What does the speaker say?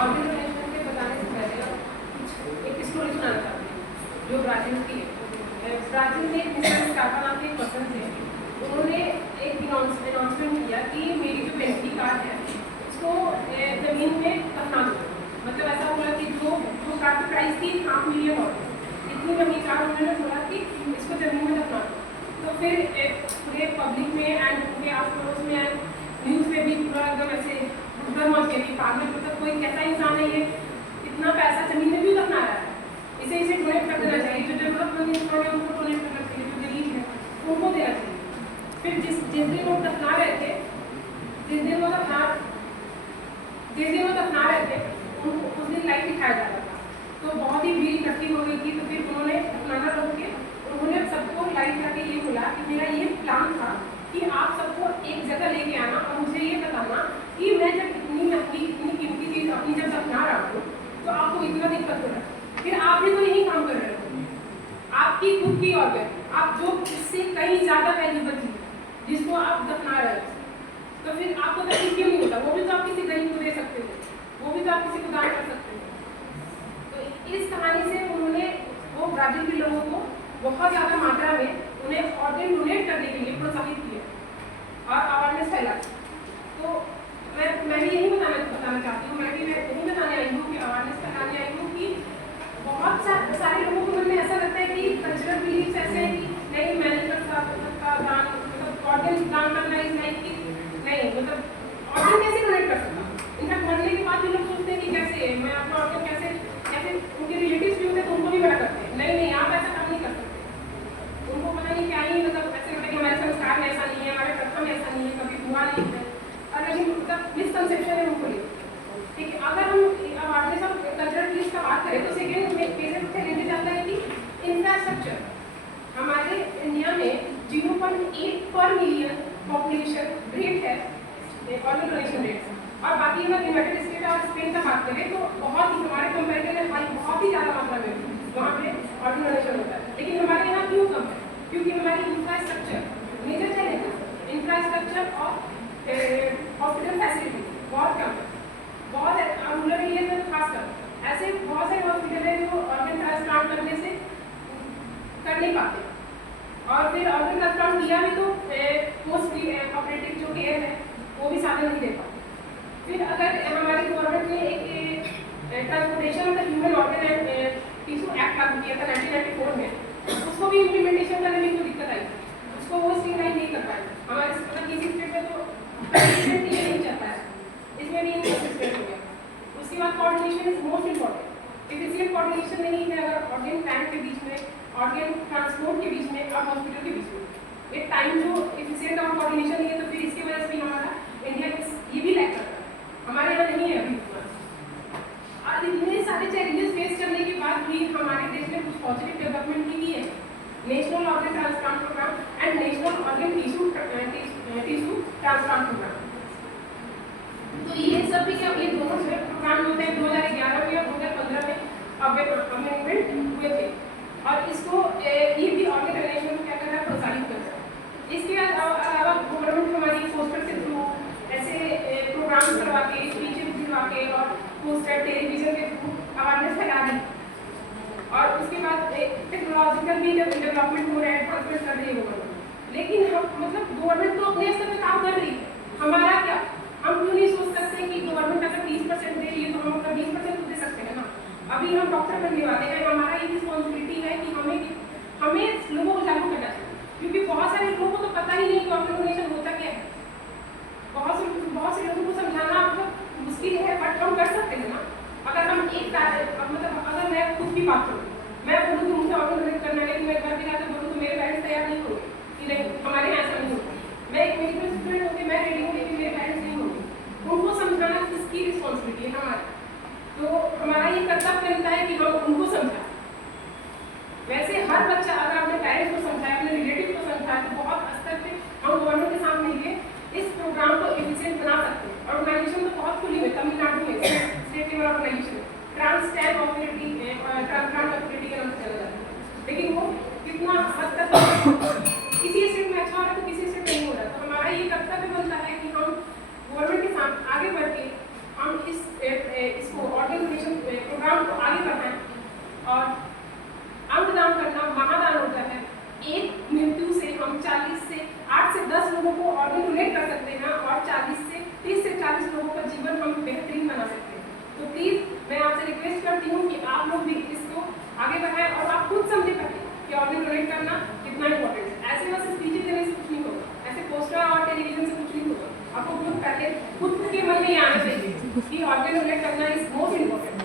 Organisation के बताने से पहले एक स्टोरी सुनाना चाहती हूँ जो ब्राजील की है। ब्राजील में मिस्टर स्कापा नाम के एक पर्सन थे। उन्होंने एक अनाउंसमेंट किया कि मेरी जो बेटी कार है उसको ज़मीन में दफना दो। मतलब ऐसा बोला कि जो काफ़ी प्राइस थी $5 मिलियन, इतनी महंगी कार उन्होंने बोला कि इसको ज़मीन में दफना दो। तो फिर पूरे पब्लिक में एंड पूरे आस पड़ोस में एंड न्यूज़ में भी पूरा एकदम ऐसे उधर मच गई थी। पागल, मतलब कोई कैसा इंसान है ये, इतना पैसा ज़मीन में भी दफना रहा है, इसे डोनेट कर देना चाहिए। जो ज़रूरतमंद इंसान है उनको डोनेट करना चाहिए, जो गरीब है उनको देना चाहिए। फिर जिस दिन वो दफना रहे थे, जिस दिन वो दफना रहे थे उस दिन लाइट दिखाया जा रहा था। तो बहुत ही भीड़ इकट्ठी हो गई थी। तो फिर उन्होंने दफनाना रोक के उन्होंने सबको लाइट करके ये बोला कि मेरा ये प्लान था कि आप सबको एक जगह लेके आना और मुझे ये बताना कि मैं जब इतनी कीमती चीज़ अपनी जब दफना रहा हूँ तो आपको इतना दिक्कत हो रहा है। फिर आप भी तो यही काम कर रहे हो, आपकी खुद की ऑर्गन, आप जो इससे कहीं ज़्यादा वैल्यूबल चीज़ जिसको आप दफना रहे हो, तो फिर आपको तकलीफ क्यों नहीं होता? वो भी तो आप किसी गरीब को दे सकते हो, वो भी तो आप किसी को दान कर सकते हो। तो इस कहानी से उन्होंने वो ब्राज़ील के लोगों को बहुत ज़्यादा मात्रा में उन्हें ऑर्गन डोनेट करने के लिए प्रोत्साहित किया और अवेयरनेस फैला। तो मैं भी यही बताना चाहती हूँ, मैं यही बताने आई हूँ कि अवेयरनेस फैलाने आई हूँ कि बहुत सारे लोगों को मन में ऐसा लगता है कि कल्चरल बिलीफ्स ऐसे हैं कि नहीं, मैं नहीं कर सकता दान, मतलब ऑर्गन दान करना इज लाइक कि नहीं, मतलब ऑर्गन कैसे डोनेट कर सकता। इनफैक्ट मरने के बाद भी लोग सोचते हैं कि कैसे मैं अपना ऑर्गन कैसे उनके रिलेटिव्स भी होते हैं तो उनको भी मना करते हैं, नहीं आप ऐसा काम नहीं कर सकते। उनको पता नहीं क्या ही, मतलब ऐसे लगता है कि हमारे संस्कार में ऐसा नहीं है, हमारे प्रथम ऐसा नहीं है, कभी हुआ नहीं है, और लेकिन मतलब मिसकंसेप्शन है उनको लिए। ठीक है, अगर हम अवेयरनेस ऑफ कल्चरल बिलीफ का बात करें तो सेकेंड पेज पे लेने जाता है कि इंफ्रास्ट्रक्चर हमारे इंडिया में 0.8 पर मिलियन पॉपुलेशन रेट है ऑर्गन डोनेशन रेट, और बाकी अगर यूनाइटेड स्टेट और स्पेन का बात करें तो बहुत ही हमारे कंपेरेटिव में बहुत ही ज़्यादा मात्रा में वहाँ पे ऑर्गन डोनेशन होता है। लेकिन हमारे यहाँ क्यों कम है? क्योंकि हमारी इंफ्रास्ट्रक्चर, मेजर चैलेंज इंफ्रास्ट्रक्चर और हॉस्पिटल फैसिलिटी बहुत कम है। बहुत रूरल एरिया में खासकर ऐसे बहुत सारे हॉस्पिटल हैं जो ऑर्गन ट्रांसप्लांट करने से कर नहीं पाते, और फिर ऑर्गन ट्रांसप्लांट किया भी तो पोस्ट ऑपरेटिव जो केयर है वो भी साधन नहीं दे पाते। फिर अगर हमारी गवर्नमेंट ने एक transportation of the human organ and tissue act लागू किया था 1994 में, उसको भी इम्प्लीमेंटेशन करने में कोई दिक्कत आई, उसको वो स्ट्रीमलाइन नहीं कर पाए। हमारे मतलब किसी स्टेट में तो ये नहीं चलता है, इसमें भी इनकंसिस्टेंट हो गया। उसके बाद coordination is most important. Efficient coordination नहीं है अगर ऑर्गन प्लांट के बीच में, ऑर्गन ट्रांसपोर्ट के बीच में और हॉस्पिटल के बीच में एक टाइम जो इफिशिएंट और कोऑर्डिनेशन नहीं है, तो फिर इसकी वजह से भी हमारा इंडिया में ये भी लैक करता है, हमारे यहाँ नहीं है अभी। और इतने सारे चैलेंजेस फेस करने के बाद भी हमारे देश ने कुछ पॉजिटिव डेवलपमेंट भी की है। National organ transplant programme and national organ tissue transplant programme. तो ये सब भी क्या, ये दोनों प्रोग्राम होते हैं 2011 में और 2015 में अमेंडमेंट हुए थे, और इसको ये भी ऑर्गन डोनेशन को क्या कर रहा है, प्रोत्साहित कर रहा है। इसके अलावा गवर्नमेंट हमारी पोस्टर के थ्रू ऐसे प्रोग्राम करवा के, स्पीचेस दिलवा के और पोस्टर टेलीविजन के थ्रू अवेयरनेस फैला रही है। और उसके बाद टेक्नोलॉजिकल भी डेवलपमेंट हो रहा है, एडवांसमेंट कर रही है गवर्नमेंट। लेकिन हम मतलब गवर्नमेंट तो अपने स्तर पर काम कर रही है, हमारा क्या, हम क्यों नहीं सोच सकते कि गवर्नमेंट अगर 20% दे रही है तो हम अपना 20% दे सकते हैं ना। अभी हम डॉक्टर बनने वाले हैं, हमारा ये रिस्पॉन्सिबिलिटी है कि हमें लोगों को जागरूक करना चाहिए, क्योंकि बहुत सारे लोगों को तो पता ही नहीं कि ऑर्गन डोनेशन होता क्या है। बहुत से लोगों को समझाना मतलब मुश्किल है, बट हम कर सकते हैं ना। अगर हम मतलब अगर मैं खुद की बात करूँ, मैं बोलूँ कि मुझे ऑर्गन डोनेट करना है, लेकिन मैं घर पे जाकर बोलूँ तो मेरे पेरेंट्स तैयार नहीं होंगे कि नहीं हमारे यहाँ ऐसा नहीं होगा। मैं एक मेडिकल स्टूडेंट होकर मैं रेडी हूँ, लेकिन मेरे पेरेंट्स नहीं होंगे। उनको समझाना किसकी रिस्पॉन्सिबिलिटी है, हमारी। तो हमारा ये कर्तव्य बनता है कि हम उनको समझाएं। वैसे हर बच्चा अगर अपने पेरेंट्स को समझाए, अपने रिलेटिव को समझाए, तो बहुत स्तर पे हम गवर्नमेंट के सामने ये इस प्रोग्राम को एफिशिएंट बना सकते हैं। ऑर्गेनाइजेशन तो बहुत खुली है, तमिलनाडु में state level organisation transplant authority, transplant authority के नाम से चला जाता है, लेकिन वो कितना हद तक किसी स्टेट में अच्छा हो रहा है तो किसी स्टेट में नहीं हो रहा। तो हमारा ये कर्तव्य बनता है कि हम गवर्नमेंट के साथ आगे बढ़ के हम इसको प्रोग्राम को आगे बढ़ाएं। और अंगदान करना महादान होता है। एक मृत्यु से हम 8 से 10 लोगों को ऑर्गन डोनेट कर सकते हैं और 30 से 40 लोगों का जीवन हम बेहतरीन बना सकते हैं। तो प्लीज मैं आपसे रिक्वेस्ट करती हूँ कि आप लोग भी इसको आगे बढ़ाएं और आप खुद समझे करें कि ऑर्गन डोनेट करना कितना इंपॉर्टेंट है। ऐसे बस स्पीचेस देने से कुछ नहीं होगा, ऐसे पोस्टर और टेलीविजन से कुछ नहीं होगा। आपको खुद पहले खुद के मन में आना चाहिए कि ऑर्गन डोनेट करना इज मोस्ट इम्पोर्टेंट।